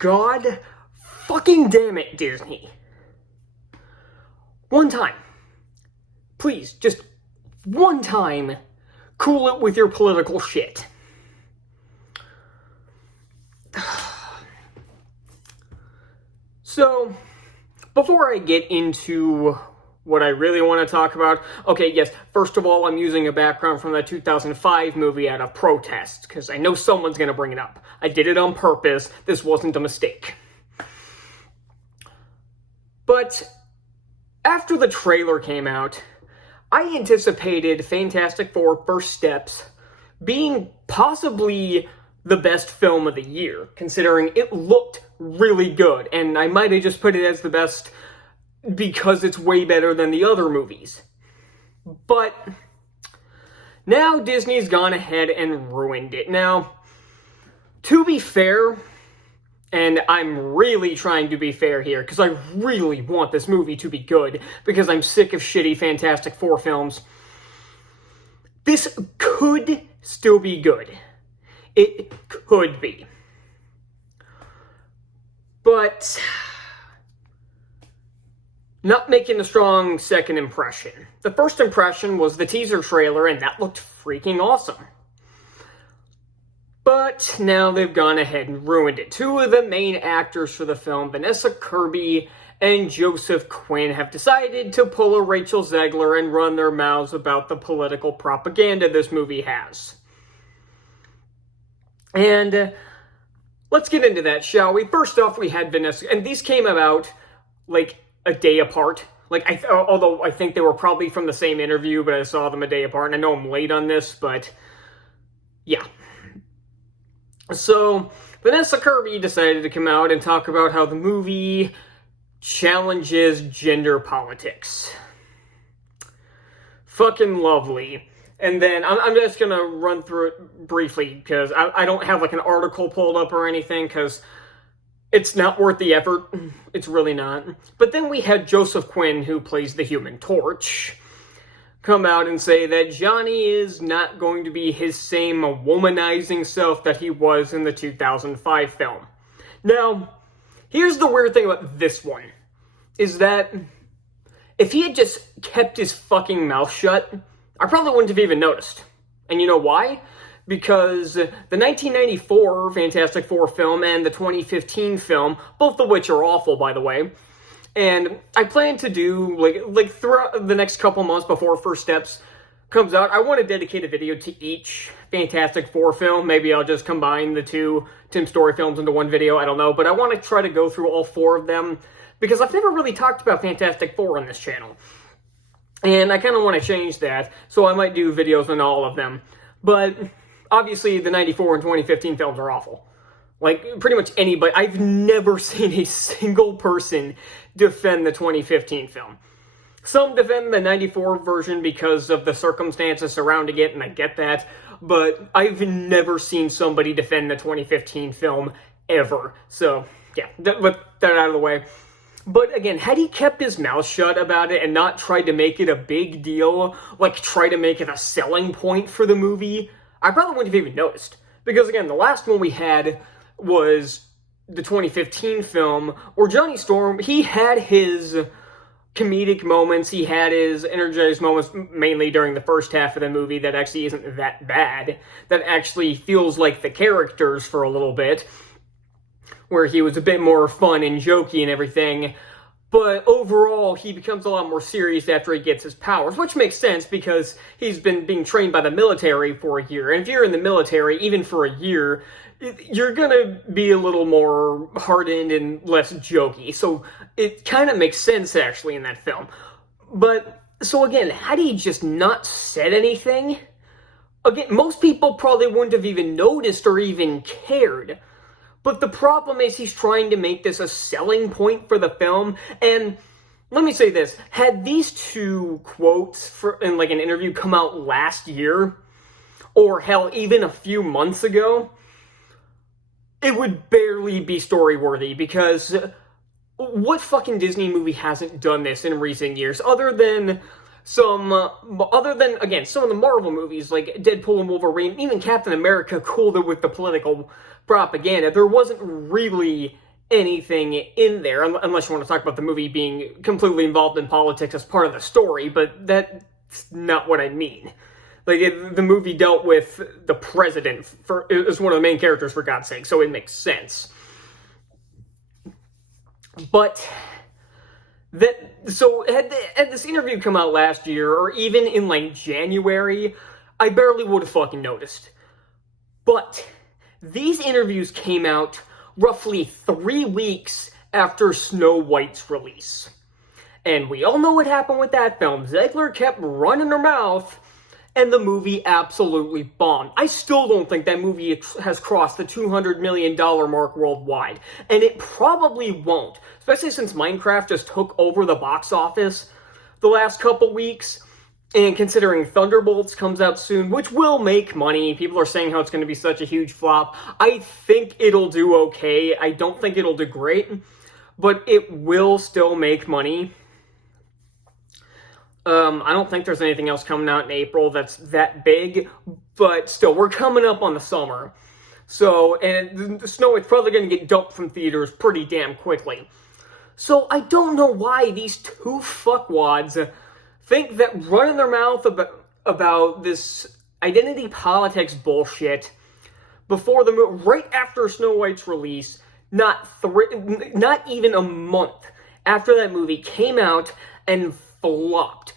God fucking damn it, Disney. One time. Please, just one time, cool it with your political shit. So, before I get into what I really want to talk about, okay, yes, first of all, I'm using a background from that 2005 movie out of protest, because I know someone's going to bring it up. I did it on purpose. This wasn't a mistake. But after the trailer came out, I anticipated Fantastic Four: First Steps being possibly the best film of the year, considering it looked really good, and I might have just put it as the best because it's way better than the other movies. But now Disney's gone ahead and ruined it. Now, to be fair, and I'm really trying to be fair here, because I really want this movie to be good, because I'm sick of shitty Fantastic Four films, this could still be good. It could be. But not making a strong second impression. The first impression was the teaser trailer, and that looked freaking awesome. But now they've gone ahead and ruined it. Two of the main actors for the film, Vanessa Kirby and Joseph Quinn, have decided to pull a Rachel Zegler and run their mouths about the political propaganda this movie has. And let's get into that, shall we? First off, we had Vanessa, and these came about like a day apart. Although I think they were probably from the same interview, but I saw them a day apart, and I know I'm late on this, but yeah. So, Vanessa Kirby decided to come out and talk about how the movie challenges gender politics. Fucking lovely. And then, I'm just gonna run through it briefly, because I don't have like an article pulled up or anything, because it's not worth the effort. It's really not. But then we had Joseph Quinn, who plays the Human Torch, come out and say that Johnny is not going to be his same womanizing self that he was in the 2005 film. Now, here's the weird thing about this one, is that if he had just kept his fucking mouth shut, I probably wouldn't have even noticed. And you know why? Because the 1994 Fantastic Four film and the 2015 film, both of which are awful, by the way, and I plan to do, like throughout the next couple months before First Steps comes out, I want to dedicate a video to each Fantastic Four film. Maybe I'll just combine the two Tim Story films into one video, I don't know. But I want to try to go through all four of them, because I've never really talked about Fantastic Four on this channel. And I kind of want to change that, so I might do videos on all of them. But obviously, the 94 and 2015 films are awful. Like, pretty much anybody. I've never seen a single person defend the 2015 film. Some defend the 94 version because of the circumstances surrounding it, and I get that. But I've never seen somebody defend the 2015 film, ever. So, yeah, with that out of the way. But again, had he kept his mouth shut about it and not tried to make it a big deal, like try to make it a selling point for the movie, I probably wouldn't have even noticed. Because again, the last one we had was the 2015 film, where Johnny Storm, he had his comedic moments, he had his energized moments, mainly during the first half of the movie, that actually isn't that bad, that actually feels like the characters for a little bit, where he was a bit more fun and jokey and everything, but overall, he becomes a lot more serious after he gets his powers, which makes sense because he's been being trained by the military for a year, and if you're in the military, even for a year, you're gonna be a little more hardened and less jokey, so it kind of makes sense, actually, in that film. But, so again, had he just not said anything, again, most people probably wouldn't have even noticed or even cared. But the problem is he's trying to make this a selling point for the film, and let me say this, had these two quotes in like an interview come out last year, or hell, even a few months ago, it would barely be story-worthy, because what fucking Disney movie hasn't done this in recent years, other than, again, some of the Marvel movies, like Deadpool and Wolverine, even Captain America cooled it with the political propaganda. There wasn't really anything in there, unless you want to talk about the movie being completely involved in politics as part of the story, but that's not what I mean. Like, the movie dealt with the president as one of the main characters, for God's sake, so it makes sense. But so had this interview come out last year, or even in like January, I barely would have fucking noticed. But these interviews came out roughly 3 weeks after Snow White's release. And we all know what happened with that film. Zegler kept running her mouth, and the movie absolutely bombed. I still don't think that movie has crossed the $200 million mark worldwide. And it probably won't. Especially since Minecraft just took over the box office the last couple weeks. And considering Thunderbolts comes out soon, which will make money. People are saying how it's going to be such a huge flop. I think it'll do okay. I don't think it'll do great. But it will still make money. I don't think there's anything else coming out in April that's that big, but still, we're coming up on the summer. So, and Snow White's probably going to get dumped from theaters pretty damn quickly. So, I don't know why these two fuckwads think that running their mouth about this identity politics bullshit before the movie, right after Snow White's release, not even a month after that movie came out and flopped.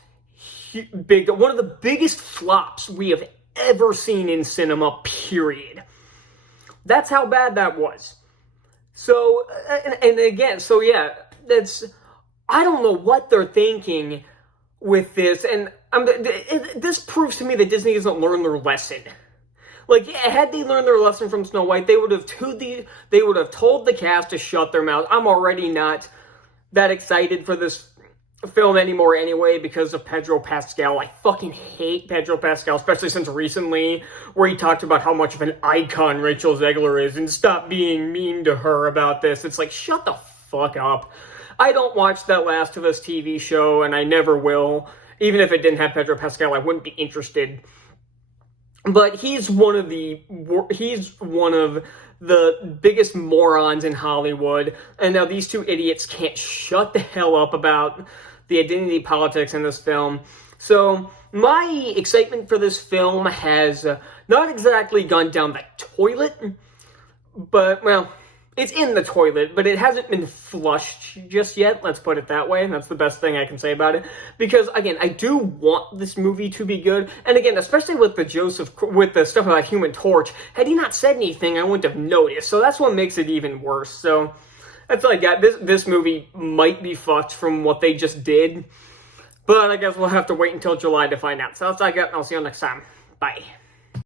One of the biggest flops we have ever seen in cinema, period. That's how bad that was. So, and again, so yeah, I don't know what they're thinking with this, and this proves to me that Disney doesn't learn their lesson. Like, had they learned their lesson from Snow White, they would have told the cast to shut their mouth. I'm already not that excited for this film anymore anyway because of Pedro Pascal. I fucking hate Pedro Pascal, especially since recently, where he talked about how much of an icon Rachel Zegler is and stop being mean to her about this. It's like, shut the fuck up. I don't watch that Last of Us TV show, and I never will. Even if it didn't have Pedro Pascal, I wouldn't be interested. But he's one of the biggest morons in Hollywood, and now these two idiots can't shut the hell up about the identity politics in this film. So my excitement for this film has not exactly gone down the toilet, but, well, it's in the toilet, but it hasn't been flushed just yet, let's put it that way. That's the best thing I can say about it. Because, again, I do want this movie to be good. And again, especially with the stuff about Human Torch, had he not said anything, I wouldn't have noticed. So that's what makes it even worse. So that's all I got. This movie might be fucked from what they just did. But I guess we'll have to wait until July to find out. So that's all I got, and I'll see you next time. Bye.